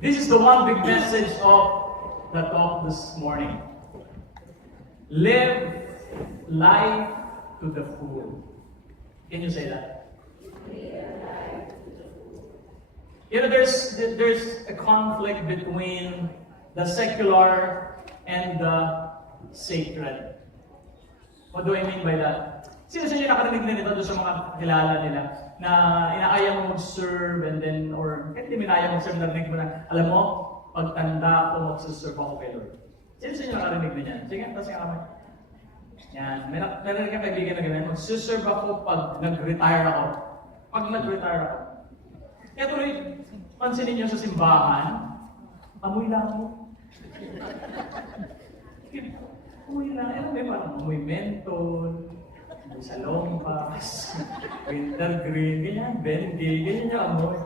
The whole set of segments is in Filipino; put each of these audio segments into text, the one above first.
This is the one big message of the talk this morning. Live life to the full. Can you say that? You know, there's a conflict between the secular and the sacred. What do I mean by that? Sino sa inyo nakarinig na nito doon sa mga kilala nila na inaaya mo mag-serve and then, or kahit di minaya mag-serve, narinig mo na, alam mo, pagtanda ko, mag-serve ako kay Lord. Sino sa inyo nakarinig na yan? Sige, tapos nga kami. Yan, meron kang kaibigan na ganyan, mag-serve ako pag nag-retire ako. Pag nag-retire ako. Kaya tuloy, pansinin niyo sa simbahan, amoy lang mo. Amoy lang. Ano ba parang amoy menthol, amoy salongpas, wintergreen, ganyan, bendy, ganyan yung amoy.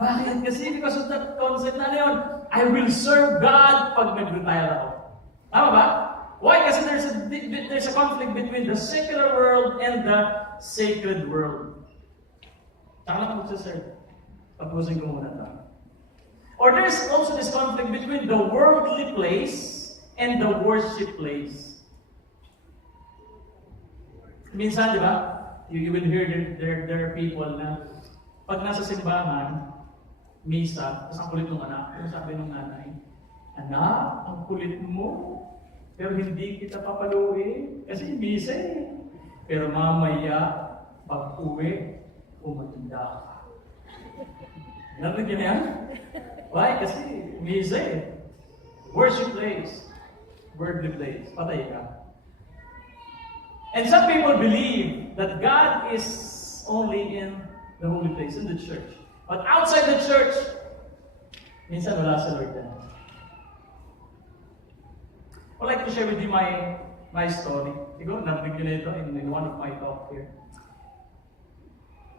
Bakit? Kasi because of that concept na yun, I will serve God pag nag-retire ako. Tama ba? Why? Kasi there's a conflict between the secular world and the sacred world. Saka lang magsaserve. Tapusin ko muna ito. Or there's also this conflict between the worldly place and the worship place. Minsan, di ba? You will hear there are people na pag nasa simbahan, misa, tapos ang kulit ng anak, ano sabi ng nanay? Anak, ang kulit mo, pero hindi kita papaluin kasi misa eh. Pero mamaya, pag uwi, umatunda ka. Narinig niyo na yan? Why? Kasi misa eh. Worship place. Worldly place. Patay ka. And some people believe that God is only in the holy place, in the church. But outside the church, minsan wala sa Lord na. I'd like to share with you my story. Siguro, narinig niyo na ito in one of my talk here.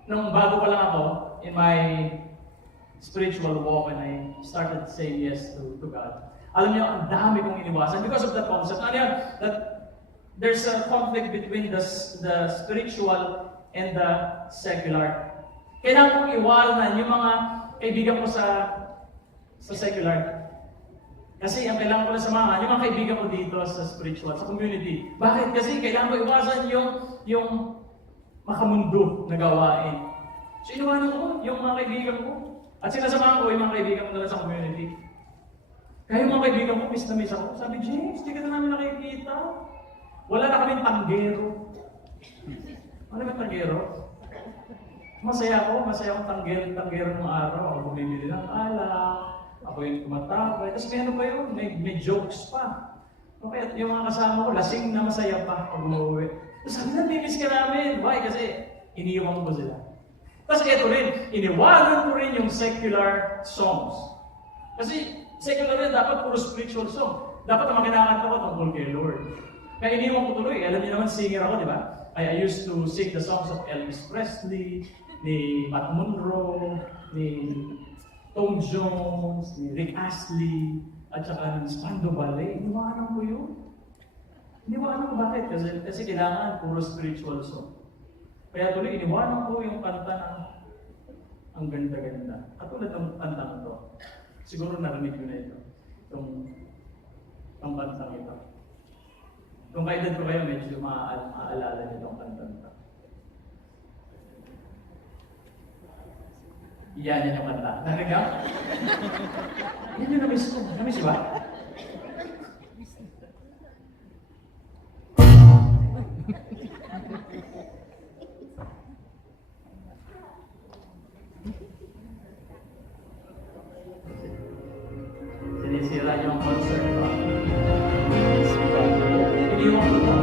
Nung bago pa lang ako, in my spiritual walk, when I started saying yes to God, alam niyo, ang dami kong iniwasan because of that concept. Ano yan? That there's a conflict between the spiritual and the secular. Kailangan kong iwanan yung mga kaibigan ko sa secular. Kasi ang kailangan ko na samahan, yung mga kaibigan ko dito sa spiritual, sa community. Bakit? Kasi kailangan ko iwasan yung makamundo na gawain. So iniwanan ko yung mga kaibigan ko. At sinasamahan ko yung mga kaibigan ko na sa community. Kaya yung mga kaibigan ko, miss na miss ako. Sabi, James, di ka na namin nakikita. Wala na kaming tanggero. Ano ba tanggero? Masaya akong tanggero ng araw. Ako bumibili ng alak. Ako yung tumatawag. Tapos may ano pa yun? May jokes pa. Okay, yung mga kasama ko, lasing na masaya pa pag umuwi. Tapos sabi na, miss ka namin. Why? Kasi iniiwan ko sila. Tapos ito rin, iniwanan ko rin yung secular songs. Kasi secular rin, dapat puro spiritual song. Dapat ang makinakanta ko tungkol kay Lord. Kaya iniwan ko tuloy. Alam niyo naman, singer ako, di ba? I used to sing the songs of Elvis Presley, ni Pat Monroe, ni Tom Jones, ni Rick Astley, at saka ni Spando Ballet. Iniwanan ko yun. Iniwanan ko bakit? Kasi kailangan puro spiritual song. Kaya tuloy, iniwanan ko yung kanta ng ang ganda-ganda. Katulad ng kantang ito. Siguro narinig nyo na ito. Itong kantang ito. Kung kaedad ko kayo, medyo maaalala nyo itong kantang ito. Yan yung kanta. Narinig ka? Yan yung namiss ko. Namiss ba? Sinisira yung concert ba? Iniwan ko ba?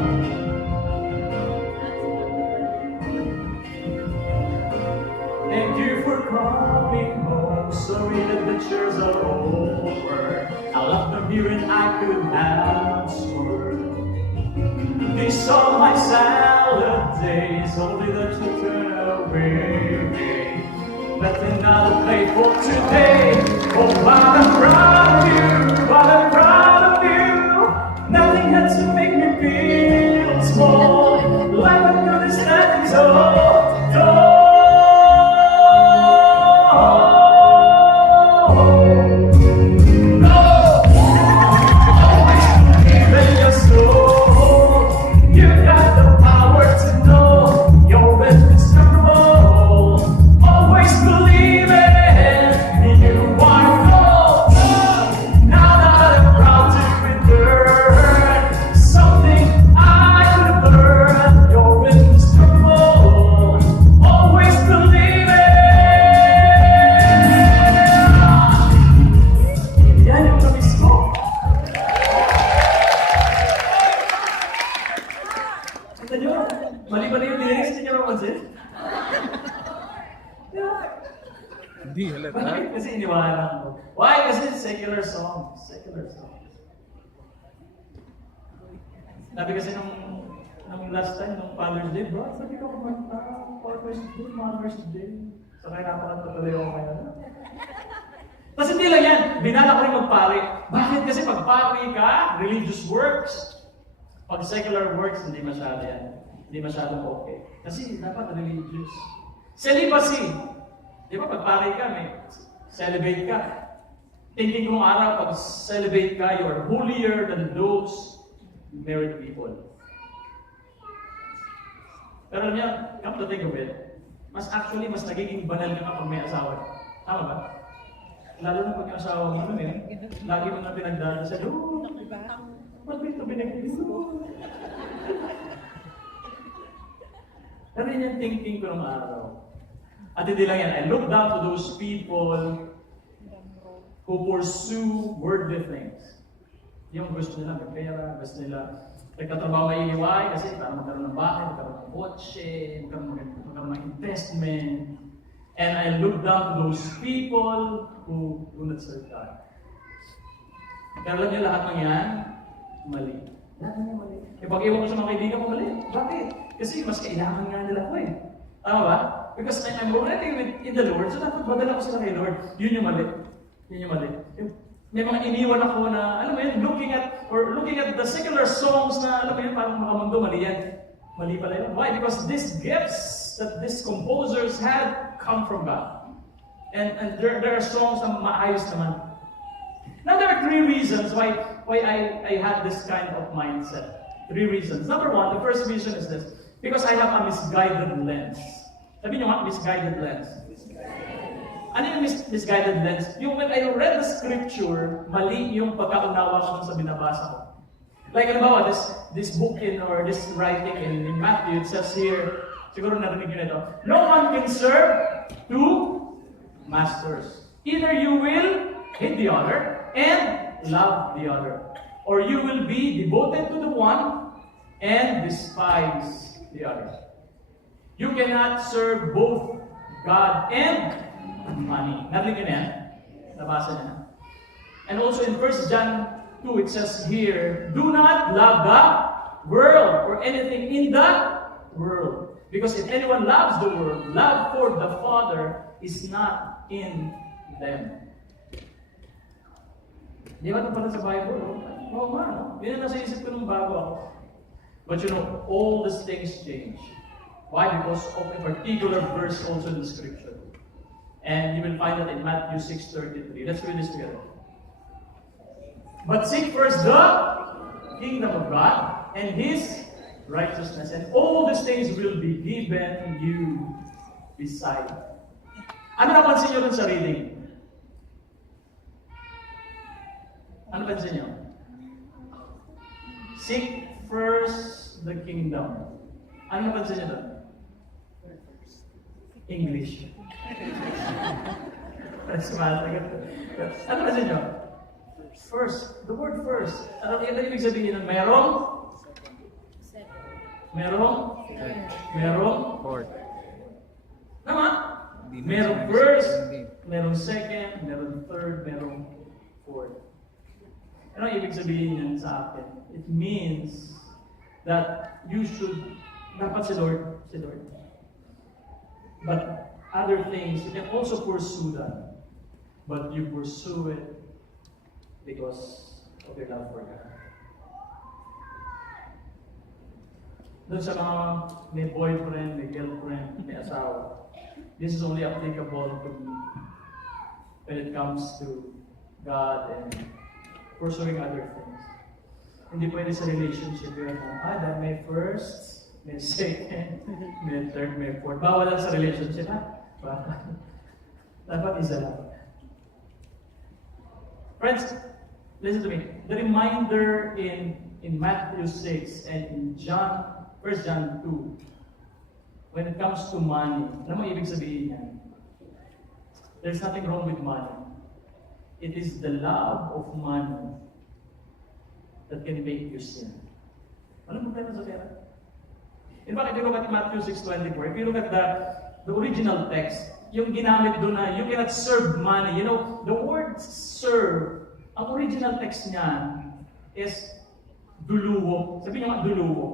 Thank you for coming home. Sorry that the chairs are over. I left them here and I could have sworn these are my salad days, only that you turn away. Nothing I'll play for today. Oh, but I'm proud of you, but I'm proud of you. Nothing had to make me feel small. Life I'm gonna stand tall. Mali-mali yung lyrics, hindi niyo mapansin? Hindi halata. Bakit kasi iniwanan ko? Why? Kasi secular songs. Secular songs. Sabi kasi nung last time, nung Father's Day, bro, sabi ko kumanta, Father's Day, Mother's Day. So kaya napakanta tuloy ako ngayon. Tapos hindi lang yan, binala ko rin magpari. Bakit? Kasi pag pari ka, religious works. Pag secular works, hindi masyado yan. Hindi masyadong okay. Kasi dapat religious. Celibacy. Di ba, pag pari ka, may celebrate ka. Thinking kung araw, pag celebrate ka, you are holier than those married people. Pero alam niya, come to think of it, mas nagiging banal ka kapag may asawa. Tama ba? Lalo na pag yung asawa mo, lagi mo na pinagdaan sa loob. Ba't may ito binagdito? Pero yun yung thinking ko ng araw. At hindi lang yan, I look down to those people who pursue worldly things. Yung gusto nila may pera, gusto nila nagtatrabaho mainiway kasi para magkaroon ng bahay, magkaroon ng kotse, magkaroon ng investment. And I look down to those people who do not serve God. Pero alam niyo lahat ng yan, mali. Lahat ng yan mali. E pag-iwan ko sa mga kaibigan ko, mali. Bakit? Kasi mas kailangan nga nila ko eh. Tama ba? Because I'm already in the Lord, so dapat badala ko sila kay Lord. Yun yung mali. Yun yung mali. May mga iniwan ako na, alam mo yun, looking at the secular songs na, alam mo yun, parang makamundo, mali yan. Mali pala yun. Why? Because these gifts that these composers had come from God. And there are songs na maayos naman. Now there are 3 reasons why I had this kind of mindset. 3 reasons. Number 1, the first reason is this. Because I have a misguided lens. Sabi niyo nga, misguided lens. Ano yung misguided lens? Yung when I read the scripture, mali yung pagkaunawa ko sa binabasa ko. Like, halimbawa, this book or this writing in Matthew, it says here, siguro narinig nyo nito, no one can serve 2 masters. Either you will hate the other and love the other. Or you will be devoted to the one and despise the other. You cannot serve both God and money. Narinig nyo na yan? Nabasa niya na. And also in 1 John 2, it says here, do not love the world or anything in the world. Because if anyone loves the world, love for the Father is not in them. Di ba ito pala sa Bible? Oo nga, no? Yun ang nasa isip ko nung bago ako. But you know, all these things change. Why? Because of a particular verse also in the scripture. And you will find that in Matthew 6:33. Let's read this together. But seek first the kingdom of God and His righteousness, and all these things will be given you beside. Ano napansin niyo dun sa reading? Ano napansin niyo? Seek first the kingdom. Ano napansin niyo dun? English. Ano napansin niyo? First. The word first. Ano ibig sabihin nun? Merong? Fourth. Tama? Merong first, merong second, merong third, merong fourth. Ano ibig sabihin yan sa akin? It means that you should, dapat si Lord. But other things, you can also pursue that. But you pursue it because of your love for God. Doon sa mga may boyfriend, may girlfriend, may asawa, this is only applicable to when it comes to God and pursuing other things. Hindi pwede sa relationship yun na, dahil may first, may second, may third, may fourth. Bawal lang sa relationship, ha? Dapat isa lang. Friends, listen to me. The reminder in Matthew 6 and in 1 John 2, when it comes to money, alam mo ibig sabihin yan? There's nothing wrong with money. It is the love of money that can make you sin. Walang problema sa pera. In fact, if you look at Matthew 6:24, if you look at the original text, yung ginamit doon na you cannot serve money. You know, the word serve, ang original text niya is duluwo. Sabihin niyo nga duluwo.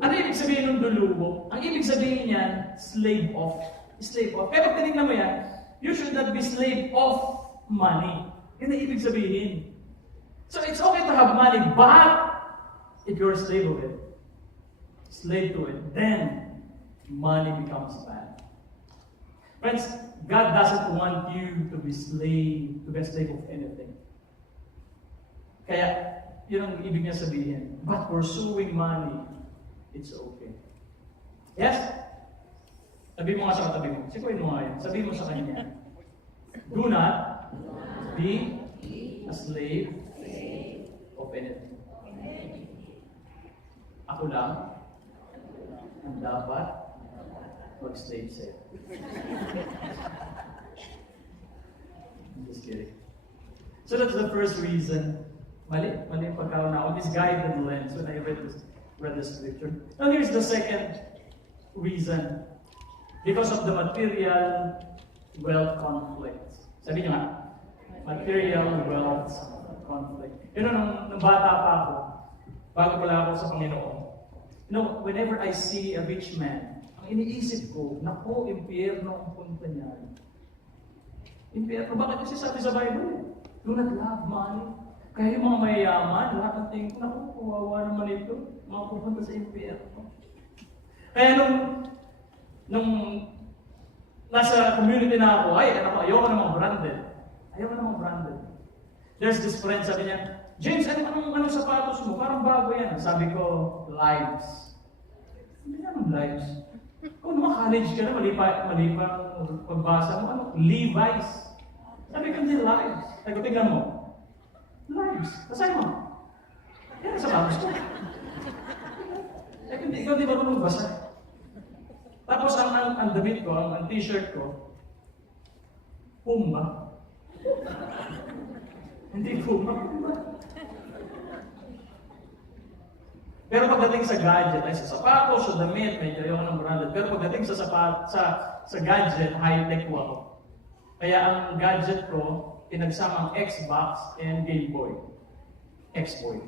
Ano ibig sabihin ng duluwo? Ang ibig sabihin niyan, slave of. Slave of. Kaya pag tinignan mo yan, you should not be slave of money. Yan ang ibig sabihin. So it's okay to have money, but if you're a slave of it, slave to it, then money becomes bad. Friends, God doesn't want you to be a slave of anything. Kaya, yun ang ibig niya sabihin. But pursuing money, it's okay. Yes? Sabi mo nga sa katabi mo. Sikuin mo nga yun. Sabi mo sa kanya. Do not be a slave of anything. Ako lang ang dapat mag-slave sa'yo. I'm just kidding. So that's the first reason. Mali yung pagkaroon na ako. This guided lens when I read the scripture. Now here's the second reason. Because of the material wealth conflict. Sabi niyo nga, material wealth conflict. You know, nung bata pa ako, bago pala ako sa Panginoon, you know, whenever I see a rich man, ang iniisip ko, naku, impyerno ang punta niya. Impyerno, bakit kasi sabi sa Bible? Do not love money. Kaya yung mga mayayaman, lahat ng tingin ko, naku, kawawa naman ito, mga pupunta sa impyerno. Kaya nung nasa community na ako, ayoko namang branded. Ayoko namang branded. There's this friend, sabi niya, James, anong sapatos mo? Parang bago yan. Sabi ko, lives. Hindi naman lives. Kung college ka na, malipang pagbasa mo, Levi's. Sabi ko, hindi lives. Sabi ko, tignan mo. Lives. Basahin mo. Yan ang sapatos ko. Sabi ko, ikaw di marunong basa. Tapos ang damit ko, ang t-shirt ko, Puma. Hindi Puma. Pero pagdating sa gadget, ay sa sapatos, sa damit, medyo ayoko ng branded. Pero pagdating sa gadget, high-tech ako. Kaya ang gadget ko, pinagsamang Xbox and Game Boy. X-Boy.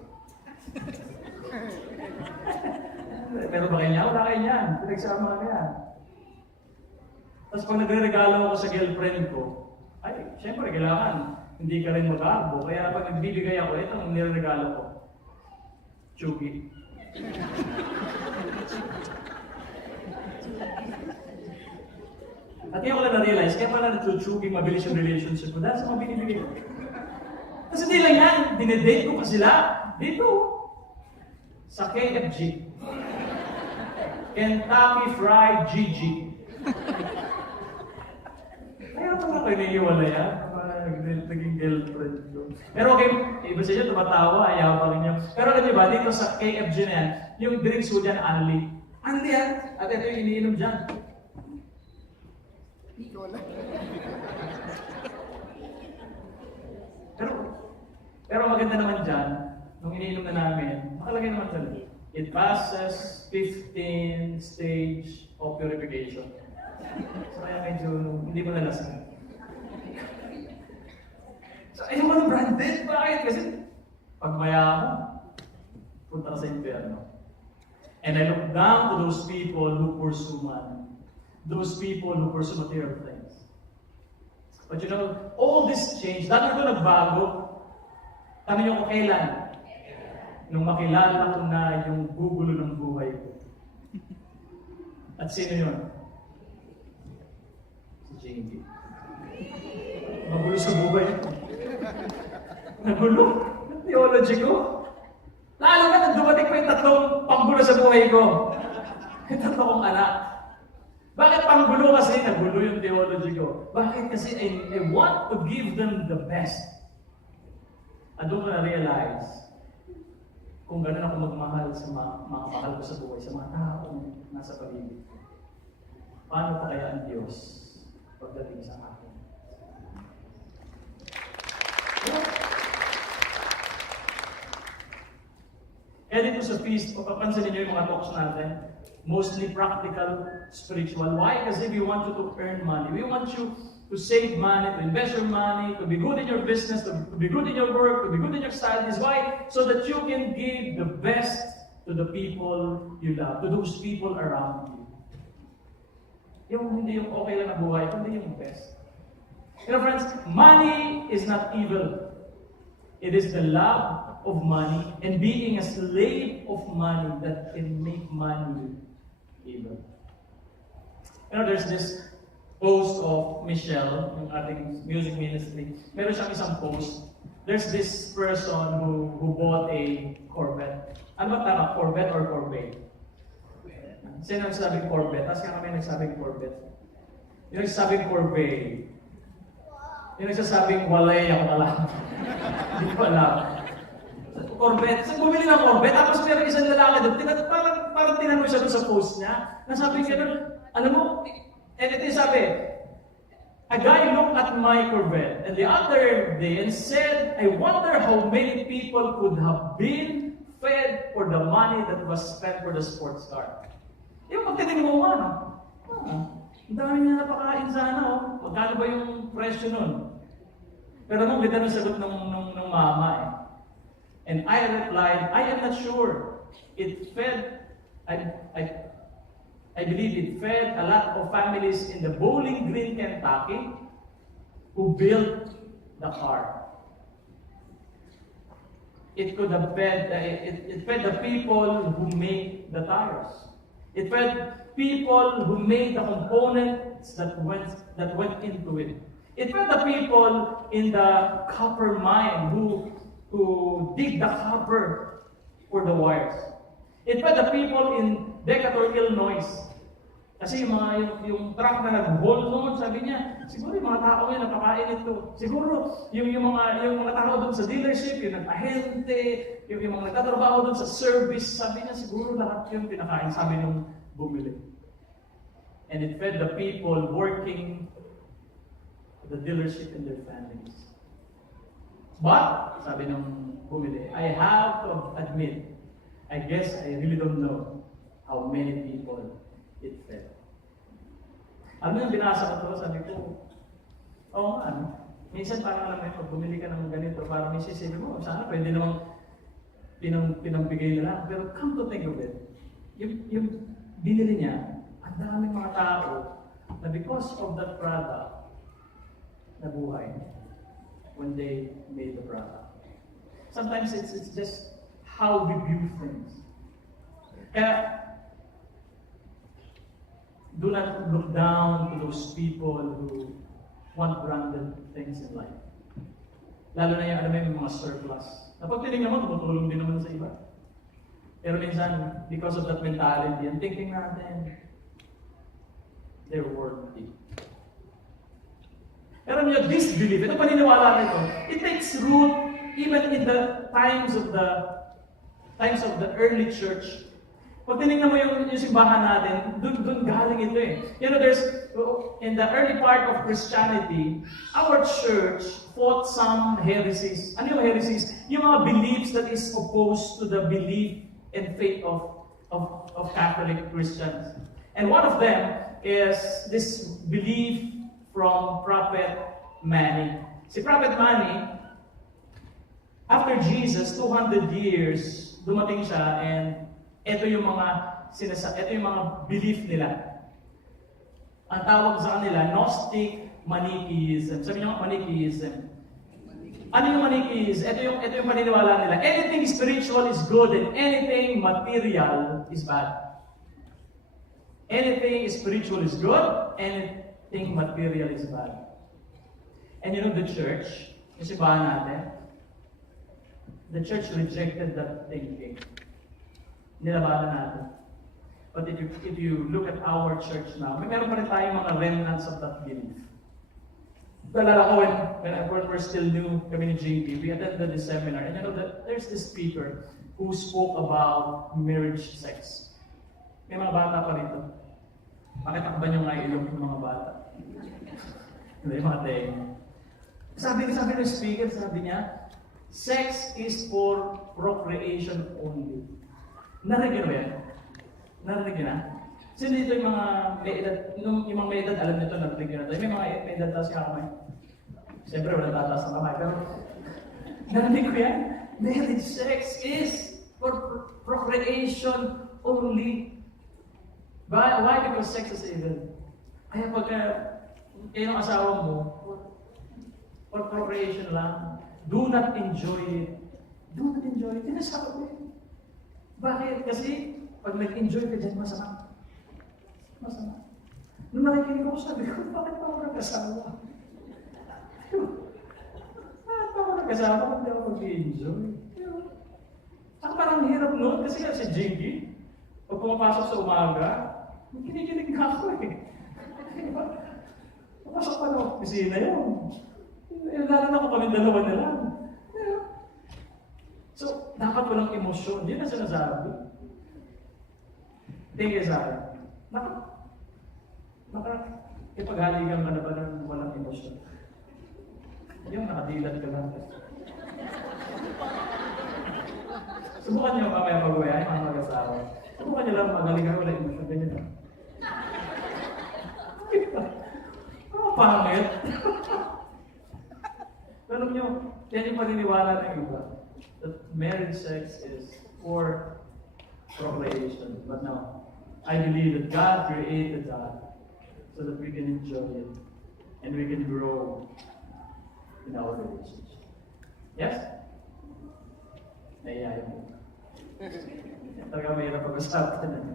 Pero ba kayo niya? Wala kayo niyan. Pinagsama ka yan. Tapos pag nagre-regalo ako sa girlfriend ko, ay, syempre, kailangan hindi ka rin mag-arbo. Kaya pag nagbibigay ako, ito ang nire-regalo ko. Chugi. At ngayon ko lang na-realize, kaya pala nagchuchugi, mabilis yung relationship ko dahil sa mga binibigay ko. Kasi hindi lang yan, dinedate ko pa sila dito. Sa KFG. Kentucky Fried GG. Kaya naman ako iniiwala yan. Naging girlfriend ko. Pero okay, iba siya dyan, tumatawa, ayaw pa rin niya. Pero di ba, dito sa KFG na yan, yung drinks ko dyan, unli. Unli yan. At ito yung iniinom dyan. Pero maganda naman dyan, nung iniinom na namin, makalagay naman dyan. It passes 15 stage of purification. So kaya medyo hindi mo nalasang. So ayaw mo ng branded. Bakit? Kasi pag mayaman, punta ka sa impyerno. And I look down to those people who pursue money. Those people who pursue material things. But you know, all this change, dati ko nagbago. Tanong niyo ko kailan? Nung makilala ko na yung gugulo ng buhay ko. At sino yun? Si Jingy. Magulo sa buhay ko. Nagulo? Ang theology ko? Lalo ka nang dumating pa yung tatlong panggulo sa buhay ko. Yung tatlong kong anak. Bakit panggulo kasi? Nagulo yung theology ko. Bakit kasi I want to give them the best. At doon ko na-realize kung gano'n ako magmahal sa mga mahal ko sa buhay, sa mga taong nasa paligid. Paano pa kaya ang Diyos pagdating sa akin? Kaya dito sa feast, papansinin niyo yung mga talks natin, mostly practical, spiritual. Why? Kasi we want you to earn money. We want you to save money, to invest your money, to be good in your business, to be good in your work, to be good in your studies. Why? So that you can give the best to the people you love, to those people around you. Yung hindi yung okay lang na buhay, kundi yung best. You know, friends, money is not evil. It is the love of money and being a slave of money that can make money evil. You know, there's this post of Michelle, yung ating music ministry. Meron siyang isang post. There's this person who bought a Corvette. Ano ba tama? Corvette or Corvette? Sino nagsasabing Corvette? Tapos kami nagsasabing Corvette. Yung nagsasabing Corvette. Yung nagsasabing walay ako alam. Hindi ko alam. Corvette. So, bumili ng Corvette. Tapos meron isang lalaki doon. Parang tinanong siya doon sa post niya. Nasabi niya doon, alam mo, and ito yung sabi, a guy looked at my Corvette and the other day and said, I wonder how many people could have been fed for the money that was spent for the sports car. Yung magtitingin mo, ano? Ang dami niya napakain sana, oh. Magkano ba yung presyo nun? Pero nung ganda ng sagot ng mama, eh. And I replied, I am not sure. It fed, I believe it fed a lot of families in the Bowling Green, Kentucky, who built the car. It could have fed, it fed the people who make the tires. It fed people who made the components that went into it. It fed the people in the copper mine who dig the copper for the wires. It fed the people in Decatur, Illinois. Kasi yung truck na nag-haul noon, sabi niya, siguro yung mga tao yan napakain ito. Siguro yung mga tao doon sa dealership, yung nag-ahente, yung mga nagtatrabaho doon sa service, sabi niya siguro lahat yun pinakain, sabi nung bumili. And it fed the people working at the dealership and their families. But, sabi nung bumili, I have to admit, I guess I really don't know how many people it fed. Ano yung binasa ko to, sabi ko, oo nga, ano? Minsan parang alam mo, pag bumili ka ng ganito, parang may sisibi mo, sana pwede namang pinambigay na lang. Pero come to think of it, yung binili niya, ang daming mga tao na because of that product, nabuhay when they made the product. Sometimes it's just how we view things. Kaya, do not look down to those people who want branded things in life. Lalo na yung alam mo yung mga surplus. Kapag tinignan mo, tumutulong din naman sa iba. Pero minsan, because of that mentality, and thinking natin, they're worthy. Pero niyo, this belief, ito paniniwala nito, it takes root even in the times of the early church. Pag tinignan mo yung simbahan natin, dun galing ito eh. You know, in the early part of Christianity, our church fought some heresies. Ano yung heresies? Yung mga beliefs that is opposed to the belief and faith of Catholic Christians. And one of them is this belief from Prophet Manny. Si Prophet Manny, after Jesus, 200 years, dumating siya and ito yung mga belief nila. Ang tawag sa kanila, Gnostic Manichaeism. Sabi niyo Manichaeism. Ano yung Manichaeism? Ito yung paniniwala nila. Anything spiritual is good and anything material is bad. Anything spiritual is good, anything material is bad. And you know the church, yung simbahan natin, the church rejected that thinking. Nilabanan natin. But if you look at our church now, meron pa rin tayong mga remnants of that belief. Nalala ko when we're still new, kami ni JP, we attended the seminar, and you know that there's this speaker who spoke about marriage sex. May mga bata pa rito. Pakitakban yung ilong ng mga bata. Hindi, mga tenga. Sabi ng speaker, sabi niya, sex is for procreation only. Narinig nyo ba yan? Narinig nyo na? Sino dito yung mga may edad, yung mga may edad, alam nyo ito, narinig nyo na ito. May mga may edad taas yung kamay. Siyempre, wala tataas ng kamay. Pero, narinig ko yan? Marriage sex is for procreation only. Why? Because sex is evil. Kaya pagka kayo ng asawa mo, for procreation lang, do not enjoy it. Do not enjoy it. Tinasabi ko yun. Bakit? Kasi pag nag-enjoy ka dyan, masama. Masama. Nung nakikinig ko, sabi ko, bakit pa ako nag-asawa? Bakit pa ako nag-asawa kung hindi ako mag-enjoy? Saka parang hirap noon kasi si Jinky, pag pumapasok sa umaga, kinikinig na ako eh. Papasok pa ng opisina yun. Lalo na ko kami dalawa na lang. So, dapat walang emosyon. Yun ang sinasabi. Tingin sa akin. Ipaghaligan ka na ba ng walang emosyon? Yung nakadilat ka lang. Subukan niyo mamaya mag-uwi, mga mag-asawa. Subukan niyo lang magaling ka, walang emosyon. Ganyan na. Pangit. Tanong nyo, yan yung paniniwala ng iba. That marriage sex is for procreation. But no, I believe that God created that so that we can enjoy it and we can grow in our relationship. Yes? Naiyayin mo. Talaga mahirap pag-usapan.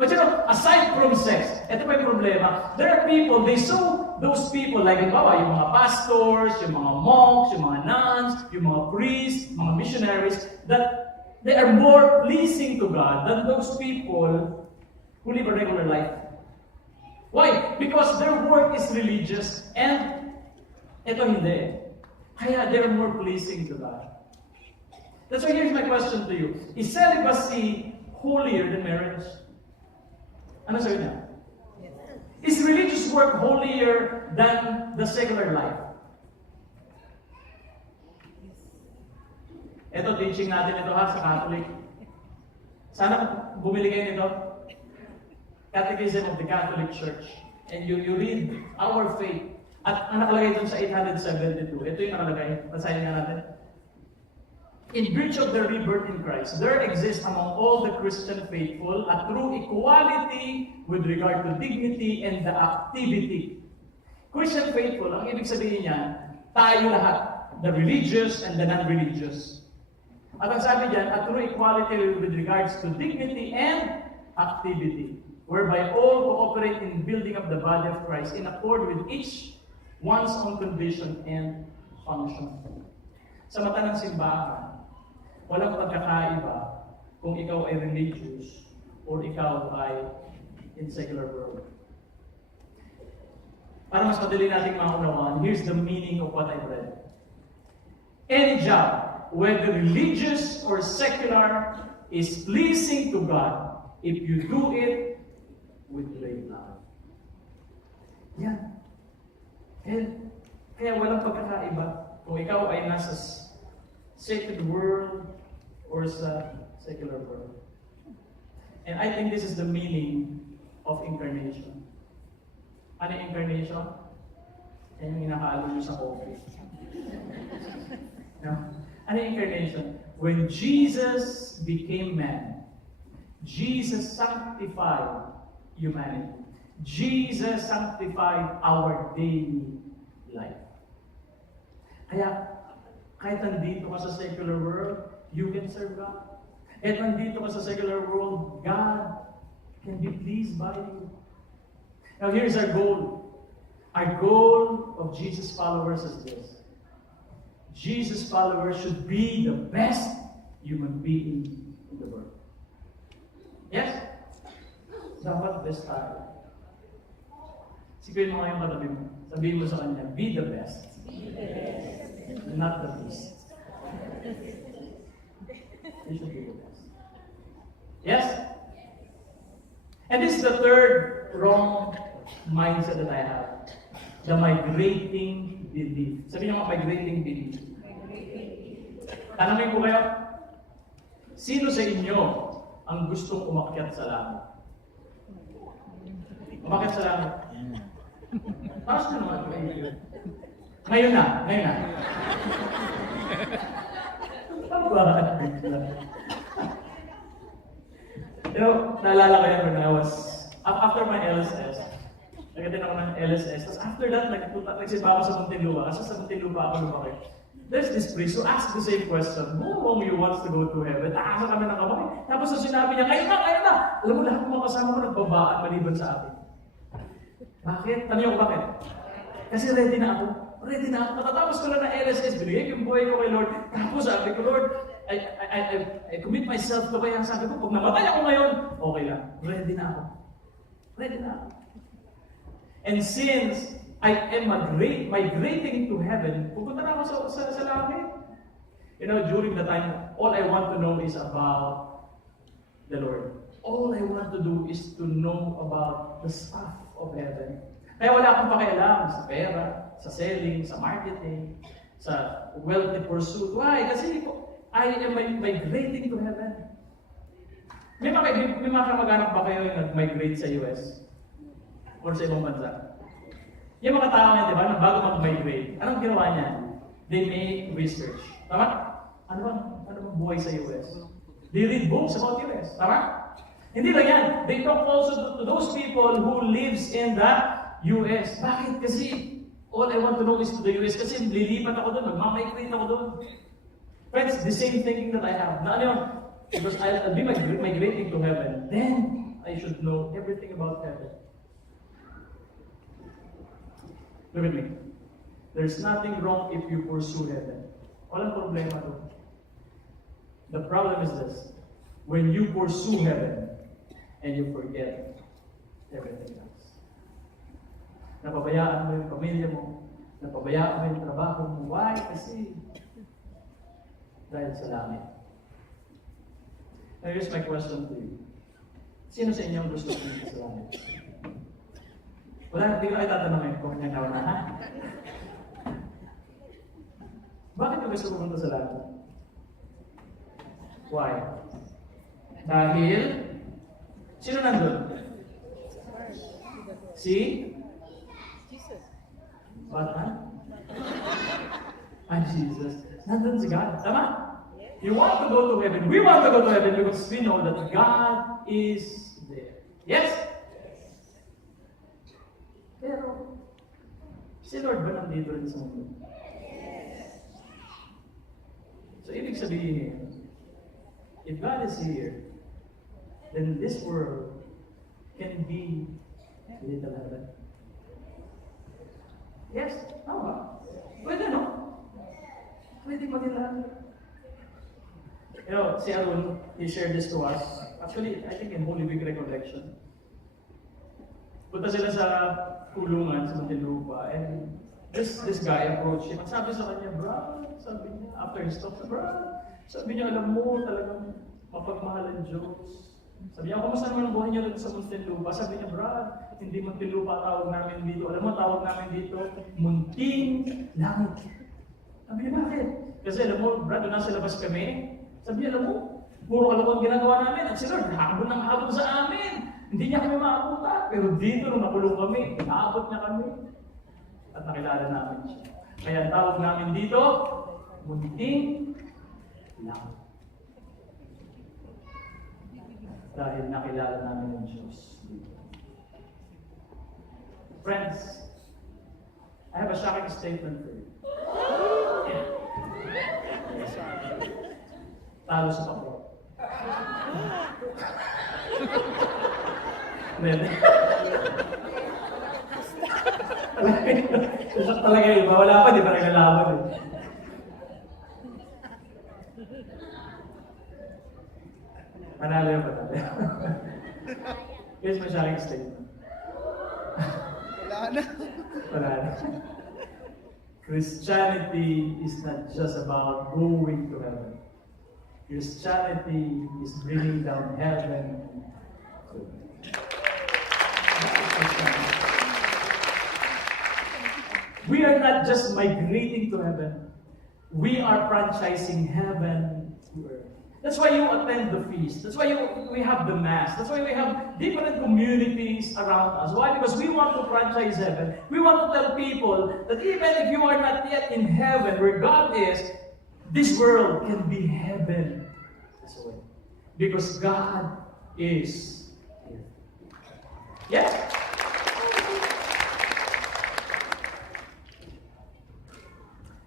But you know, aside from sex, ito pa yung problema. There are people, they saw those people, like yung mga pastors, yung mga monks, yung mga nuns, yung mga priests, mga missionaries, that they are more pleasing to God than those people who live a regular life. Why? Because their work is religious and ito hindi. Kaya they're more pleasing to God. That's why here's my question to you. Is celibacy holier than marriage? Ano sabi niya? Is religious work holier than the secular life? Ito, teaching natin ito sa Catholic. Sana bumili kayo nito. Catechism of the Catholic Church. And you read our faith. At ang nakalagay dun sa 872. Ito yung nakalagay. Basahin nga natin. In virtue of the rebirth in Christ, there exists among all the Christian faithful a true equality with regard to dignity and the activity. Christian faithful, ang ibig sabihin niya, tayo lahat, the religious and the non-religious. At ang sabi diyan, a true equality with regards to dignity and activity, whereby all cooperate in building up the body of Christ in accord with each one's own condition and function. Sa mata ng simbahan, walang pagkakaiba kung ikaw ay religious or ikaw ay in secular world. Para mas madali nating maunawaan, here's the meaning of what I've read. Any job, whether religious or secular, is pleasing to God if you do it with great love. Yan. Kaya walang pagkakaiba kung ikaw ay nasa sacred world or sa secular world. And I think this is the meaning of incarnation. Ano yung incarnation? Yan yung inakalo nyo sa coffee. No? Ano yung incarnation? When Jesus became man, Jesus sanctified humanity. Jesus sanctified our daily life. Kaya, kahit nandito ka sa secular world, you can serve God. Kahit nandito ka sa secular world, God can be pleased by you. Now here's our goal. Our goal of Jesus followers is this. Jesus followers should be the best human being in the world. Yes? Dapat best tayo. Siguro mo ngayong katabi mo. Sabihin mo sa kanya, be the best. Be the best. Not the least. You should be the best. Yes? And this is the third wrong mindset that I have. The migrating belief. Sabihin niyo mga migrating belief. Tanongin ko kayo, sino sa inyo ang gustong umakyat sa langit? Umakyat sa langit. Tapos na naman. Ngayon na. Naalala ko yan when I was, after my LSS, nagdating ako ng LSS, tapos after that, nagsipa ako sa Muntinlupa, kasi sa Muntinlupa ako lumaki. There's this priest who asked the same question, who among you wants to go to heaven? Taasa kami ng kamay. Tapos sinabi niya, kayo na! Alam mo, lahat ng mga kasama ko nagbabaan maliban sa atin. Bakit? Tanong ko bakit? Kasi ready na ako. Matatapos ko lang na LSS, binigay yung buhay ko kay Lord. Tapos sabi ko, Lord, I commit myself to kaya sabi ko, pag namatay ako ngayon, okay lang. Ready na ako. And since I am migrating to heaven, pupunta na ako sa langit. During the time, all I want to know is about the Lord. All I want to do is to know about the stuff of heaven. Kaya wala akong pakialam sa pera, sa selling, sa marketing, sa wealthy pursuit. Why? Kasi I am migrating to heaven. May mga kamag-anak ba kayo yung nag-migrate sa US? Or sa ibang bansa? Yung mga tao niya, di ba, bago mag-migrate, anong ginawa niya? They make research. Tama? Ano bang buhay sa US? They read books about US. Tama? Hindi lang yan. They talk also to those people who lives in the US. Bakit? Kasi all I want to know is to the US. Kasi lilipat ako doon, magmamigrate ako doon. Friends, the same thinking that I have. Na ano yun? Because I'll be migrating to heaven. Then, I should know everything about heaven. Look at me. There's nothing wrong if you pursue heaven. Walang problema to. The problem is this. When you pursue heaven, and you forget everything else. Napabayaan mo yung pamilya mo, napabayaan mo yung trabaho mo. Why? Kasi dahil sa langit. Now here's my question to you. Sino sa inyo ang gusto pumunta sa langit? Wala, hindi ko kayo tatanungin kung kanya na ha? Bakit ka gusto pumunta sa langit? Why? Dahil sino nandun? Si? Jesus. Batman? Jesus. Nandun si God. Tama? You want to go to heaven. We want to go to heaven because we know that God is there. Yes? Pero, si Lord ba nandito rin sa mundo? So, ibig sabihin, if God is here, then this world can be little heaven. Yes? Tama. Pwede, no? Pwede maging lahat. Si Arun, he shared this to us. Actually, I think in Holy Week Recollection. Punta sila sa kulungan sa Muntinlupa, and this guy approached him. At sabi sa kanya, Brad, sabi niya, after he stopped, Brad, sabi niya, alam mo, talagang mapagmahal ang Diyos. Sabi niya, kamusta naman ang buhay niya doon sa Muntinlupa? Sabi niya, Brad, hindi Muntinlupa tawag namin dito. Alam mo, tawag namin dito, Munting Langit. Sabi niya, bakit? Kasi alam mo, Brad, doon nasa labas kami. Sabi niya, alam mo, puro kalokohan ginagawa namin. At si Lord, habol ng habol sa amin. Hindi niya kami maabutan. Pero dito, nung nakulong kami, naabot niya kami. At nakilala namin siya. Kaya ang tawag namin dito, Munting Langit. Dahil nakilala namin ang Diyos. Friends, I have a shocking statement for you. Talo sa pako. Talaga yun, wala pa, di pa naglalaban eh. Manalo yung patalo. Here's my shocking statement. Wala na. Christianity is not just about going to heaven. Christianity is bringing down heaven. We are not just migrating to heaven. We are franchising heaven to earth. That's why you attend the feast. That's why we have the Mass. That's why we have different communities around us. Why? Because we want to franchise heaven. We want to tell people that even if you are not yet in heaven, where God is, this world can be heaven as well. Because God is here. Yes?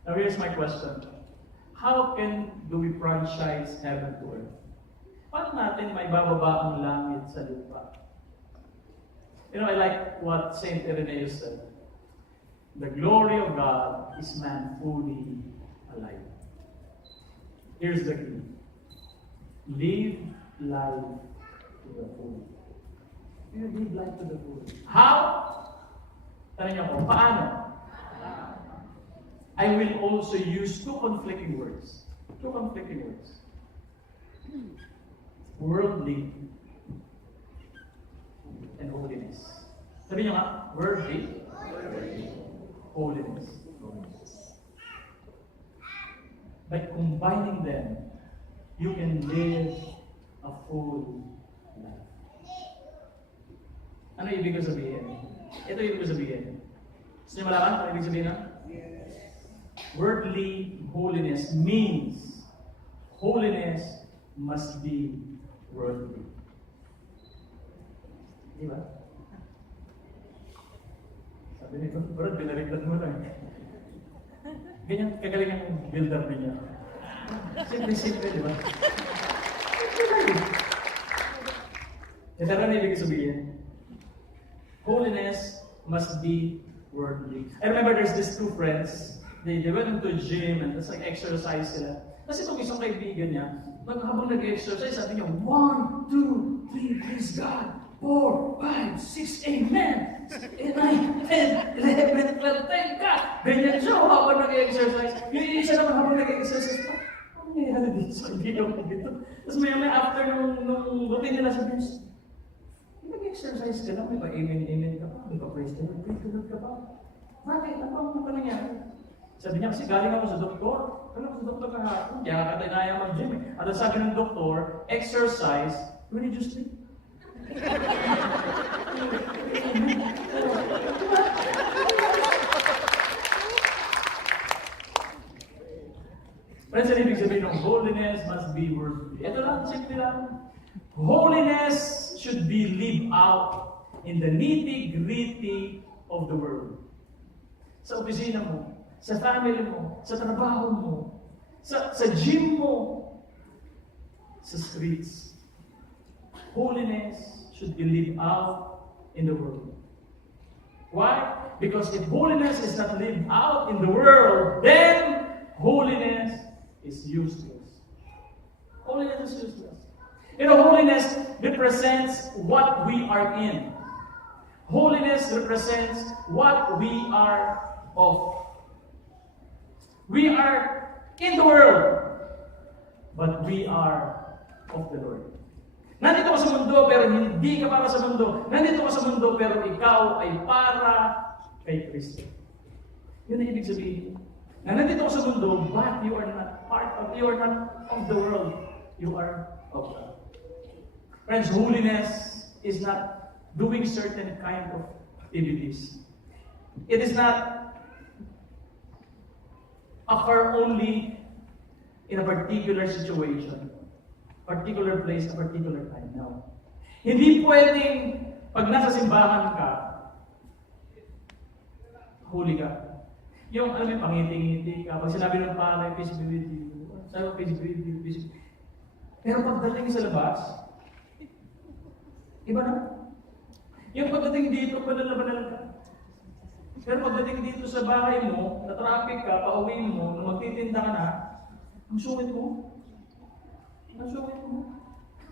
Now here's my question. How do we franchise heaven to earth? Paano natin may bababa ang langit sa lupa? You know, I like what Saint Irenaeus said. The glory of God is man fully alive. Here's the key. Live life to the full. You live life to the full. How? Tanong niyo ako, paano? I will also use two conflicting words. Two conflicting words. Worldly and holiness. Sabi niyo nga, worldly, holiness. By combining them, you can live a full life. Ano ibig ko sabihin? Ito ibig ko sabihin. Gusto niyo malaman ano ibig sabihin na? Worldly holiness means holiness must be worldly. Di ba? Sabi niyo, bro, binaliktad mo lang. Ganyan, kagaling ang build-up niya. Simple-simple, di ba? Ito na ibig sabihin. Holiness must be worldly. I remember there's these two friends. They went into a gym and that's like exercise sila. Kasi itong isang kaibigan niya, habang nag-exercise, sabi niya, 1, 2, 3, praise God. 4, 5, 6, amen. 9, 10, 11, 12, thank God. Ganyan siya habang nag-exercise. Yung isa naman habang nag-exercise, ano nangyayari dito sa kaibigan ko dito? Tapos may after nung routine nila sabi niya, nag-exercise ka lang, may pa-amen ka pa, may pa-praise the Lord ka pa. Bakit? Ano nangyari? Sabi niya, kasi galing ako sa doktor. Galing ako sa doktor kahapon. Kaya katinaya mag-gym eh. At ang sabi ng doktor, exercise religiously. Friends, ang ibig sabihin ng holiness must be worldly. Ito lang, simple lang. Holiness should be lived out in the nitty-gritty of the world. Sa opisina mo, sa family mo, sa trabaho mo, sa gym mo, sa streets. Holiness should be lived out in the world. Why? Because if holiness is not lived out in the world, then holiness is useless. Holiness is useless. You know, holiness represents what we are in. Holiness represents what we are of. We are in the world, but we are of the Lord. Nandito ka sa mundo, pero hindi ka para sa mundo. Nandito ka sa mundo, pero ikaw ay para kay Kristo. Yun ang ibig sabihin. Na nandito ka sa mundo, but you are not of the world. You are of God. Friends, holiness is not doing certain kind of activities. It is not occur only in a particular situation, particular place, a particular time. No. Hindi pwedeng pag nasa simbahan ka, huli ka. Yung alam mo, pangiti-ngiti ka. Pag sinabi ng pare, peace be with you. Sabi, peace be with you, peace be with you. Pero pagdating sa labas, iba na. Yung pagdating dito, banal ka. Pero pagdating dito sa bahay mo, na traffic ka, pauwi mo, nung magtitinda ka na, ang sungit mo. Ang sungit mo.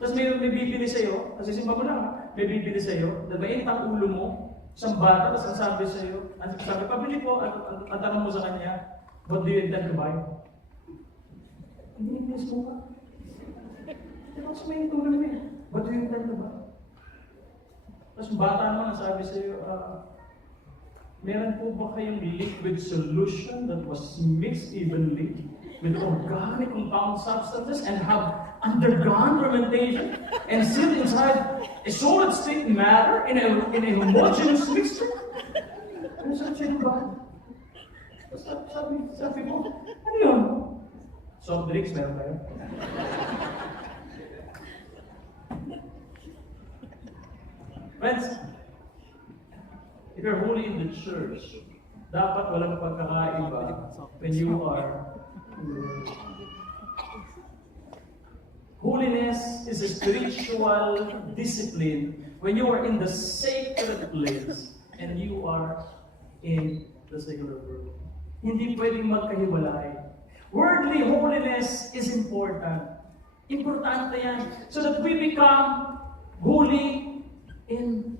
Tapos may bibili sa'yo, kasi simba mo lang, may bibili sa'yo, dahil mainit ang ulo mo, isang bata, tapos ang sabi sa'yo, sabi, pabili po, at tanong mo sa kanya, what do you intend to buy? Hindi English mo ka. Tapos may ulo mo eh, what do you intend to buy? Tapos bata naman, sabi sa'yo, meron po ba kayong liquid solution that was mixed evenly with organic compound substances and have undergone fermentation and sit inside a solid state matter in a homogeneous mixture? Ano sabi ba? Sabi mo, ano yun? Soft drinks, meron kayo? Friends, if you're holy in the church, dapat walang pagkakaiba when you are in the world. Holiness is a spiritual discipline when you are in the sacred place and you are in the secular world. Hindi pwedeng magkahiwalay. Worldly holiness is important. Importante yan. So that we become holy in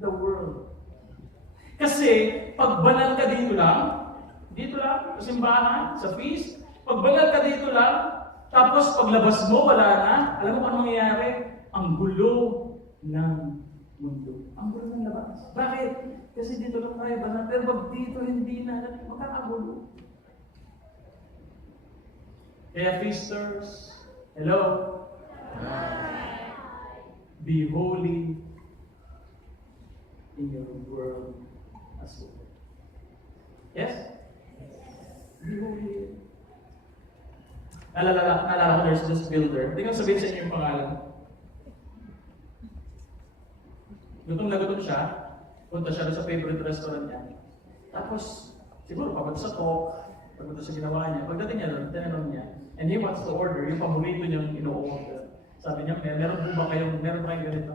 the world. Kasi, pag banal ka dito lang, sa simbahan, sa feast, pag banal ka dito lang, tapos paglabas mo, wala na, alam mo anong nangyayari? Ang gulo ng mundo. Ang gulo ng labas. Bakit? Kasi dito lang tayo banal, pero pag dito hindi na, magkakagulo. Kaya feasters, hello? Be holy in your world as well. Yes? Be holy. Naalala ko, there's this builder. Hindi ko sabihin sa inyo yung pangalan. Gutom na gutom siya. Punta siya sa favorite restaurant niya. Tapos, siguro pagod sa talk, pagod sa ginawa niya. Pagdating niya doon, tinanong niya. And he wants to order, yung paborito niyang ino-order. Sabi niya, meron ba kayong ganito?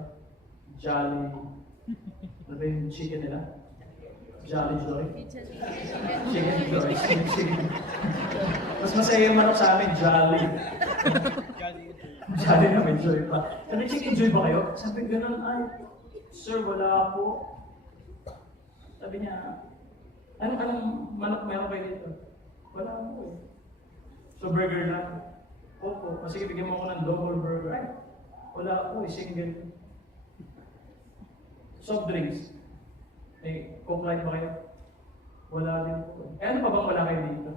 Jolly. Ano ba yung chicken nila? Jolly Joy? Chicken Joy. Chicken. Mas masaya yung manok sa amin, Jolly. Jolly na may joy pa. Sabi, chicken joy ba kayo? Sabi, ganun, ay, sir, wala po. Sabi niya, anong manok meron kayo dito? Wala po eh. So, burger lang. Opo. Sige, bigyan mo ako ng double burger. Ay, wala po eh, single. Soft drinks. Eh, Coke Light ba kayo? Wala din po. Eh, ano pa bang wala kayo dito?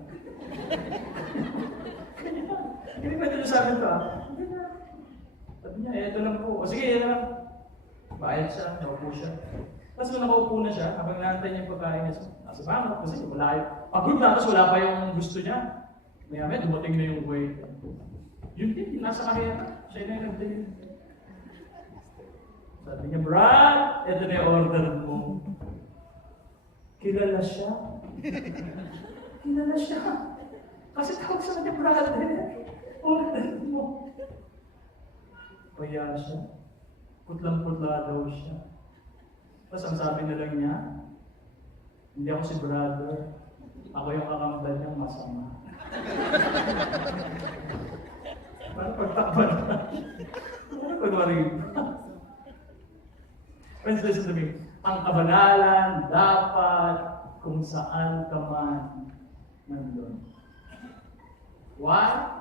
Hindi ba ito sa akin to ah? Sabi niya, ito lang po. O sige, yan lang. Bayad siya, naupo siya. Tapos nung nakaupo na siya, habang naantay niya yung pagkain niya, nasa bangot kasi wala yung... Pag-group na, tapos wala pa yung gusto niya. Maya-maya, dumating na yung way. Yun din, nasa kahera. Siya na yung nagdayin. Sabi niya, Brad, ito na yung order mo. Kilala siya. Kilala siya. Kasi tawag sa kanya, brother. Order mo. Kaya siya. Putlang-putla daw siya. Tapos ang sabi na lang niya, hindi ako si brother. Ako yung kakambal niyang masama. Parang pagtakpan na. Parang kunwari pa. Friends, listen to me. Ang kabanalan dapat kung saan ka man nandun. Why?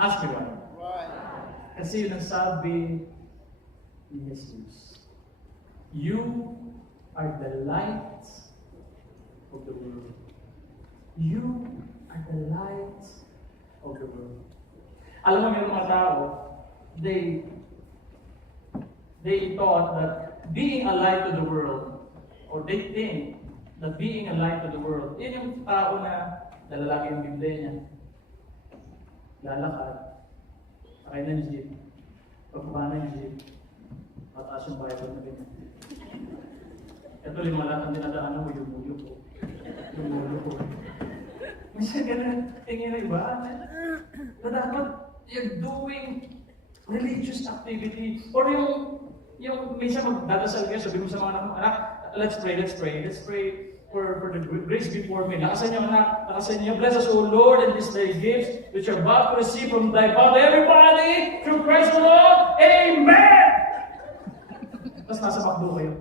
Ask me why. Why? Kasi yun ang sabi ni Jesus. You are the light of the world. You are the light of the world. Alam mo, may mga tao, they thought that being a light to the world, or they think that being a light to the world, yun yung tao na nalalaki yung Biblia niya, lalakad, sakay ng jeep, pagbaba ng jeep, mataas yung Bible na ganyan. Ito lima lahat ang dinadaanan mo, yumuyo ko. Yumuyo ko. Minsan ganun, tingin na iba, na dapat you're doing religious activity, or yung minsan magdadasal kayo, sabi mo sa mga anak, let's pray for the grace before me. Nakasan niyo anak, nakasan niyo, bless us, O Lord, and this day gifts, which are about to receive from thy Father. Everybody, through Christ the Lord, Amen! Tapos nasa makdo kayo.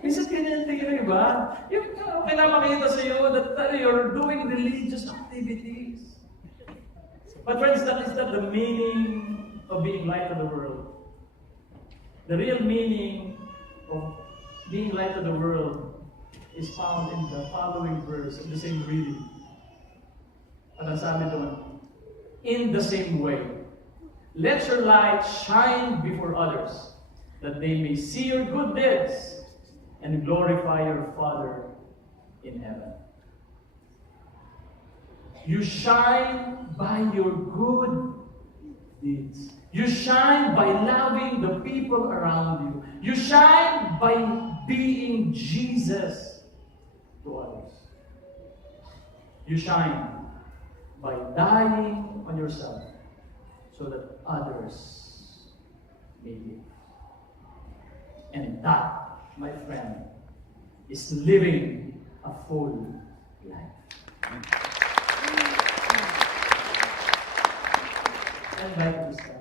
Minsan ganyan tingin, ba? Yung kailangan makita sa iyo that you're doing religious activities. But friends, that is not the meaning of being light to the world. The real meaning of being light to the world is found in the following verse, in the same reading. At ang sabi doon, In the same way, let your light shine before others, that they may see your good deeds and glorify your Father in heaven. You shine by your good deeds. You shine by loving the people around you. You shine by being Jesus to others. You shine by dying on yourself so that others may live. And that, my friend, is living a full life. I'd like to start.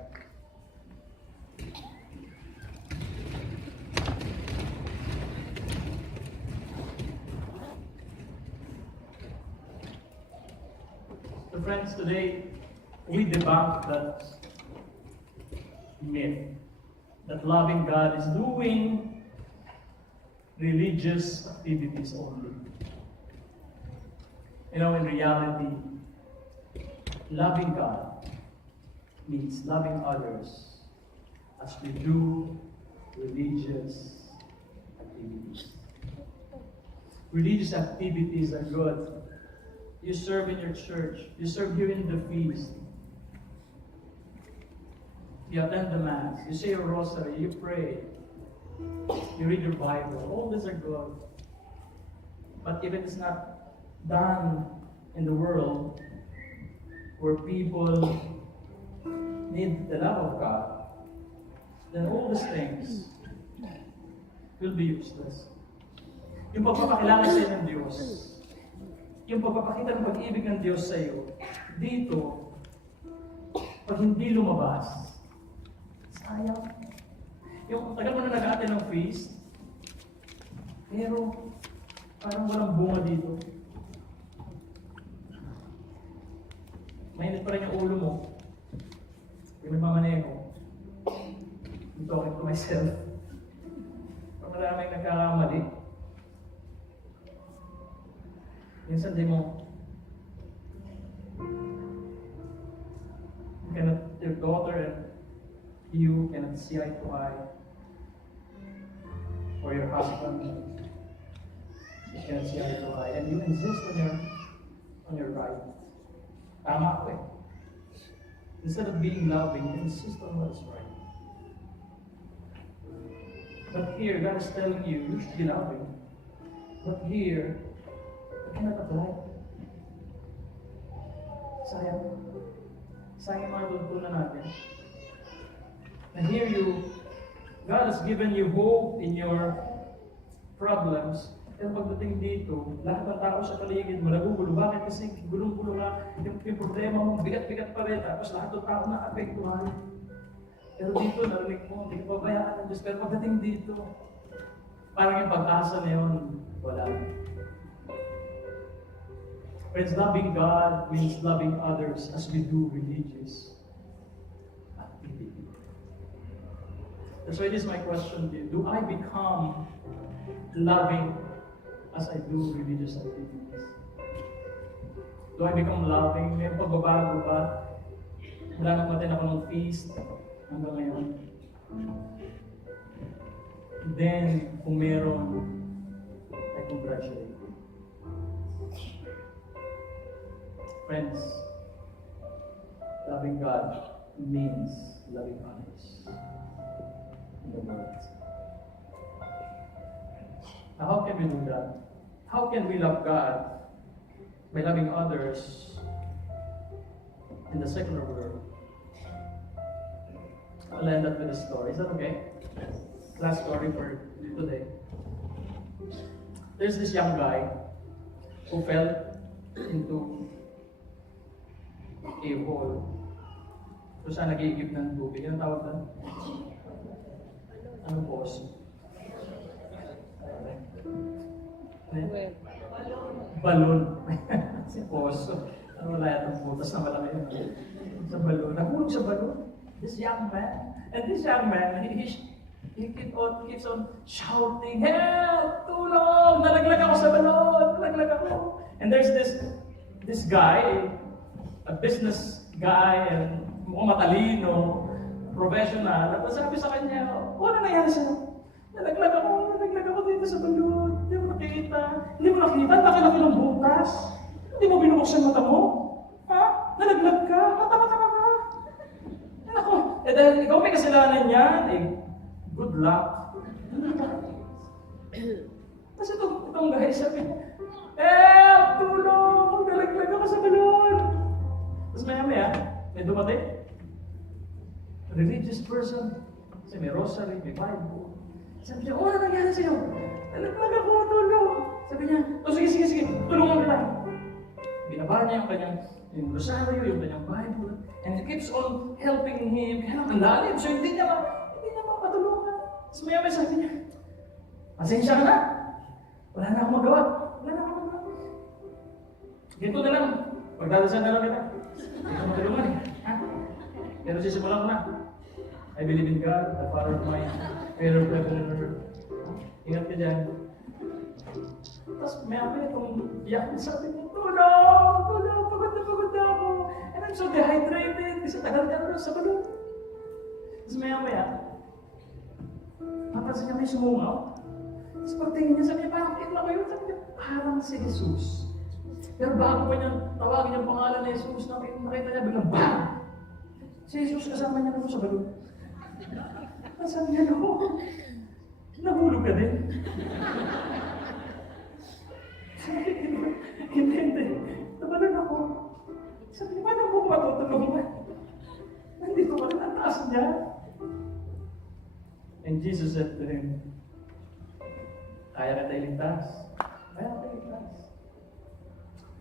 So friends, today we debunk that myth that loving God is doing religious activities only. You know, in reality, loving God means loving others as we do religious activities. Religious activities are good. You serve in your church. You serve here in the feast. You attend the Mass. You say your rosary. You pray. You read your Bible. All these are good. But if it is not done in the world where people need the love of God, then all these things will be useless. Yung pagpapakilala sa'yo ng Diyos, yung pagpapakita ng pag-ibig ng Diyos sa'yo, dito, pag hindi lumabas, sayang. Yung tagal mo na nag-aaten ng feast, pero parang walang bunga dito. Mainit pa rin yung ulo mo. Yung nagmamaneho. I'm talking to myself. Parang maraming nagkakamali. Minsan di mo, your daughter and you cannot see eye to eye. Or your husband, you cannot see eye to eye. And you insist on your right. Tama ko eh. Instead of being loving, you insist on what's right. But here, God is telling you, you should be loving. But here, you cannot apply. Sayang. Sayang mga tutunan natin. And here God has given you hope in your problems. Pero pagdating dito, lahat ng tao sa paligid mo nagugulo. Bakit? Kasi gulong-gulo nga yung problema mo, bigat-bigat pa rin. Tapos lahat ng tao na-apektuhan. Pero dito, narinig mo, hindi ka pabayaan ng Diyos. Pero pagdating dito, parang yung pag-asa na yun, wala. Friends, loving God means loving others as we do religious activity. That's why this is my question to you. Do I become loving as I do religious activities? Do I become loving? May pagbabago ba? Wala nang matin ako ng feast hanggang ngayon. Then, kung meron, I congratulate you. Friends, loving God means loving others in the world. Now, how can we do that? How can we love God by loving others in the secular world? I'll end up with a story. Is that okay? Last story for today. There's this young guy who fell into a hole. So saan nag-iigib ng tubig? Anong tawag doon? Anong pause? Balon. Si Poso. Ano wala yatang butas na malaki yun. Sa balon. Nahulog sa balon. This young man. And this young man, he keeps on shouting, "Help! Tulong! Nalaglag ako sa balon! Nalaglag ako!" And there's this guy, a business guy, and mukhang matalino, professional. At sabi sa kanya, ano nangyari sa'yo? Nalaglag ako dito sa balon. Hindi mo nakikita. Ang laki-laki ng butas. Hindi mo binubuksan mata mo. Ha? Nalaglag ka? Matama-tama ka. Ako, dahil ikaw may kasalanan yan, good luck. Kasi itong guy sabi, tulong! Nalaglag ako sa balon. Tapos maya, may dumating. Religious person. Kasi may rosary, may Bible. Sabi niya, ano nangyari sa'yo? Nalaglag ako, tulong. Sabi niya, sige, tulungan kita. Binaba niya yung rosaryo, yung kanyang Bible. And it keeps on helping him. Kaya ang lalim. So hindi niya mapatulungan. Tapos maya sabi niya, pasensya ka na. Wala na akong magawa. Ganito na lang. Pagdadasal na lang kita. Hindi ka matulungan eh. Ha? Pero sisimulan ko na. I believe in God, the Father of my creator of heaven and earth. Ingat ka dyan. Tapos maya itong iyak niya sabi niya, tulong, pagod na ako. And I'm so dehydrated. Kasi tagal ka na sa balon. Tapos maya, napansin niya may sumungaw. Tapos pagtingin niya, sabi niya, parang kitla ko yun. Sabi niya, parang si Jesus. Pero bago pa niya tawagin yung pangalan ni Jesus, nakita niya biglang, bang! Si Jesus kasama niya naman sa balon. Sabi niya, no, nahulog ka din. Sabi niya, hindi. Nabalon ako. Sabi niya, paano ko matutulungan? Nandito ka rin ang taas niya. And Jesus said to him, kaya ka tayo ligtas.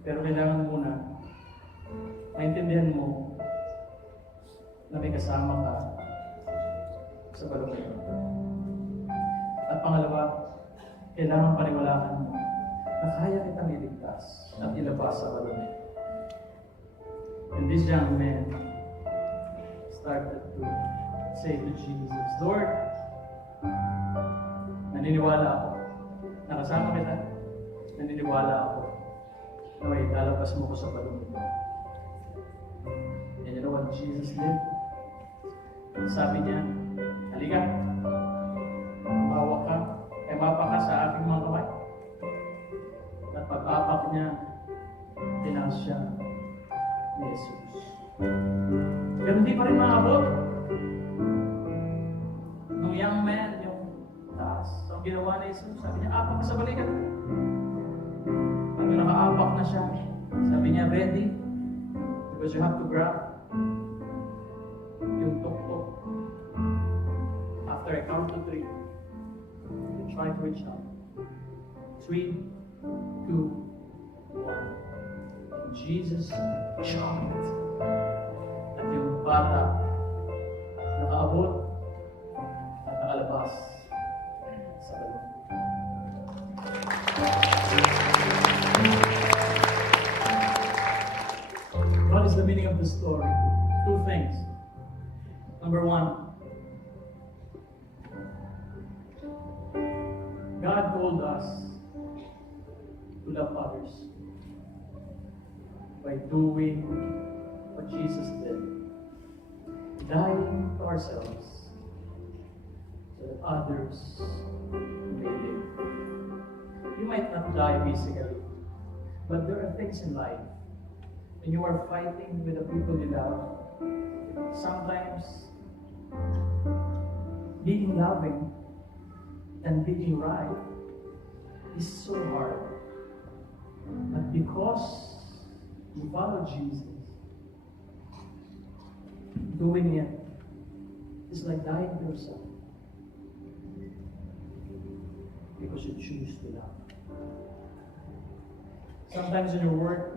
Pero kailangan muna, maintindihan mo na may kasama ka sa balong ito. At pangalawa, kailangan paniwalaan mo na kaya kitang iligtas at ilabas sa balong ito. And this young man started to say to Jesus, Lord, naniniwala ako. Nakasama kita. Naniniwala ako. No, ilalabas mo ko sa balong ito. And you know what Jesus did? Sabi niya, halika. Mawak ka. Mapa ka sa aking mga kamay. At pag-apak niya, tinaas siya ni Jesus. Pero hindi pa rin maabot. Nung young man, yung taas, ang ginawa ni Jesus, sabi niya, apak ka sa balikat. Pag nakaapak na siya, sabi niya, ready? Because you have to grab yung tok-tok. After I count to 3, you try to reach out. 3, 2, 1. And Jesus jumped. At yung bata nakaabot at nakalabas sa balon. What is the meaning of the story? 2 things. Number 1, God told us to love others by doing what Jesus did, dying to ourselves so that others may live. You might not die physically, but there are things in life when you are fighting with the people you love. Sometimes being loving and being right is so hard. But because you follow Jesus, doing it is like dying to yourself. Because you choose to love. Sometimes in your work,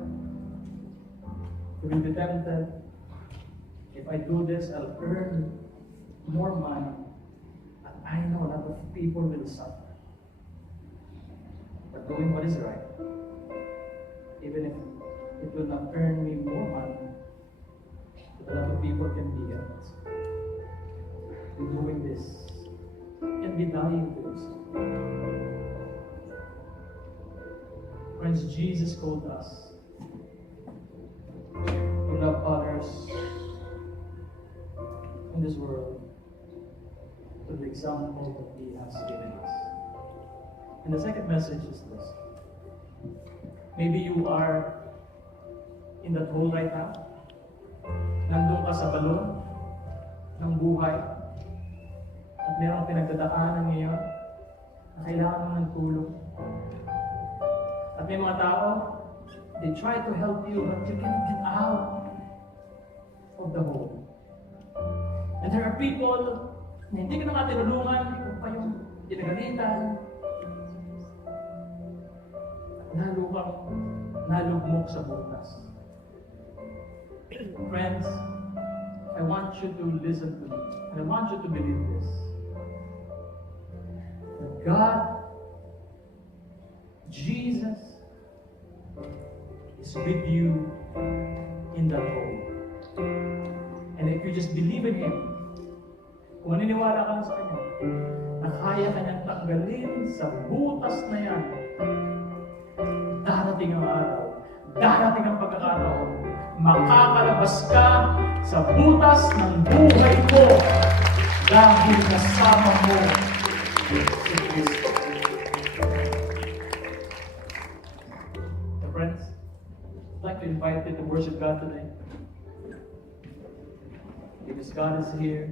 you will be tempted. If I do this, I'll earn more money. And I know a lot of people will suffer. But doing what is right, even if it will not earn me more money, but a lot of people can be helped. In doing this, can be dying to yourself. Friends, Jesus called us to love others world to the example that He has given us. And the second message is this. Maybe you are in that hole right now. Nandun ka sa balon ng buhay at mayroong pinagdadaanan ngayon na kailangan mo ng tulong. At may mga tao, they try to help you but you cannot get out of the hole. And there are people na hindi ka na tinulungan, ikaw pa yung pinagalitan. Lalo kang nalugmok sa butas. Friends, I want you to listen to me. And I want you to believe this. That God, Jesus, is with you in that hole. And if you just believe in Him, kung naniniwala ka na sa Kanya, na kaya Kanyang tanggalin sa butas na yan, darating ang araw, darating ang pagkakataon, makakalabas ka sa butas ng buhay ko dahil kasama mo si Kristo. So friends, I'd like to invite you to worship God today. Because God is here.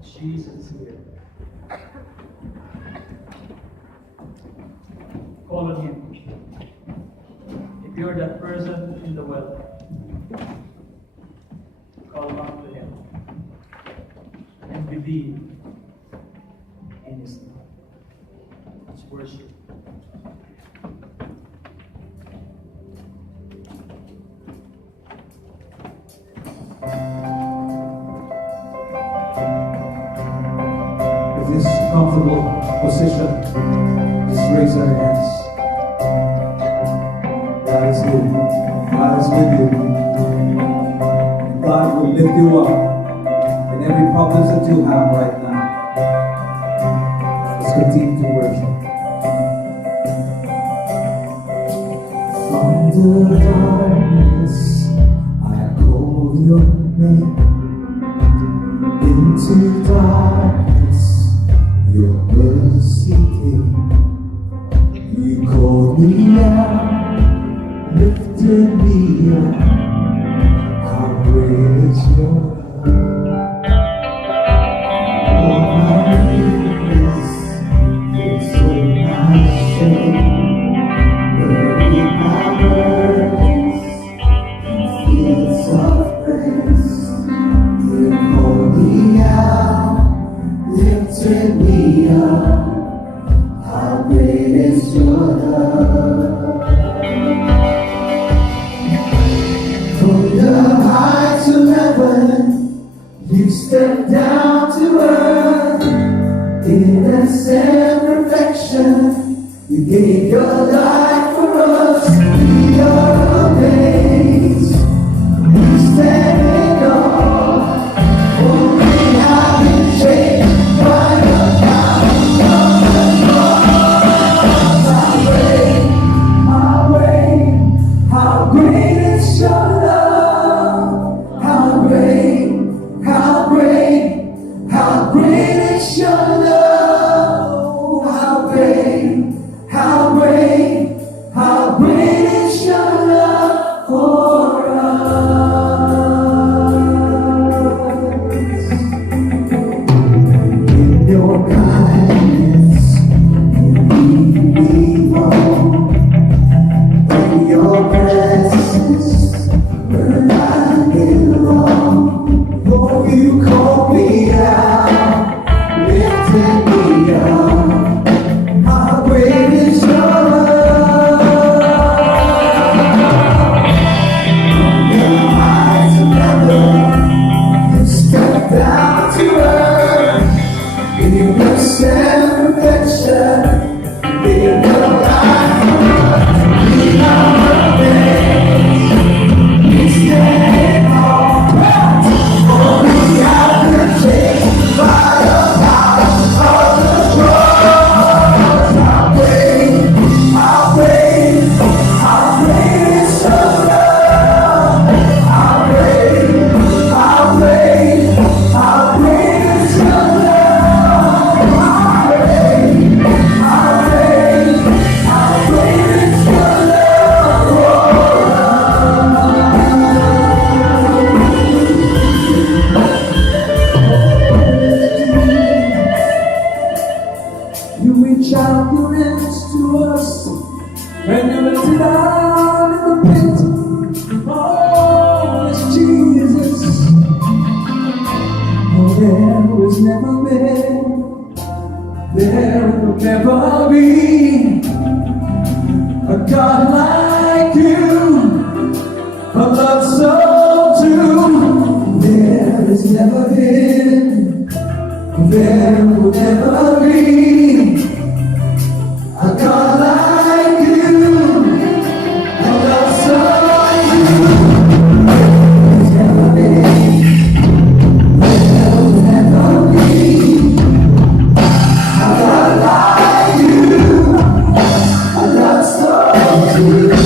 Jesus is here. Call on Him. If you're that person in the well, call on to Him and believe in His name. Let's worship. With this comfortable position, just raise our hands. God is good. God is with you. God will lift you up in every problem that you have right now. Let's continue to worship. From the darkness, I call your name. Into darkness, your mercy came. You called me out, lifted me up. How great is your love? Oh, my weakness, it's so my shame. Bury my burdens in fields of grace. You called me out, lifted me up. How great is your love? From the heights of heaven, you stepped down to earth. Innocent perfection, you gave your life for us. We are amazed. We stand in awe. For we have been changed by your power from the cross. How great, how great, how great is your love? How great, how great, how great is your love? How great, how great, how great is your love for us? In your kindness, we belong. In your presence, where I belong. Oh, you called me out, lifted me up. How great is your love? From the heights of heaven, you stepped down to earth. In your has never been, there will never be a God like you, a love so true. There has never been, there will never be a God like you, a love so true. There's never been, there will never be a God like you, a love so true.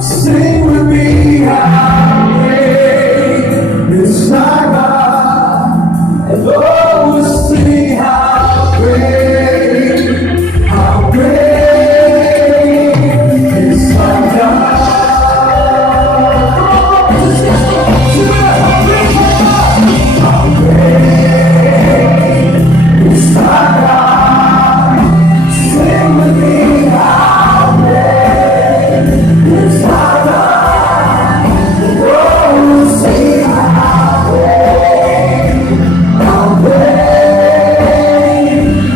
Sing with me, how great is our God, and oh, we'll sing how great is our God. How great is our God? Sing with me, how great is our God. Oh, we'll sing how great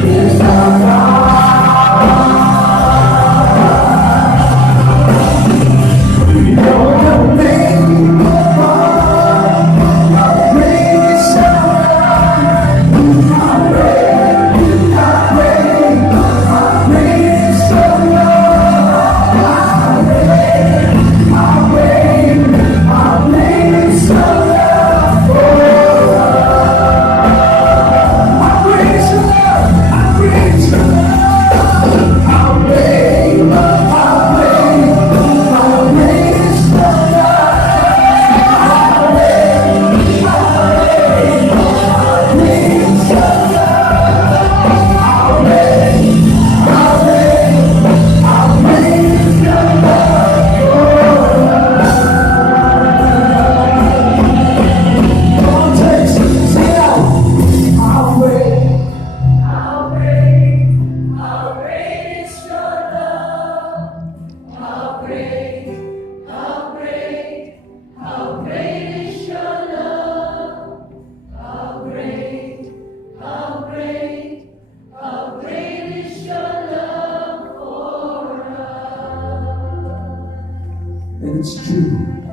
is our God. We know the name of God, how great is our God. How great is our And it's true.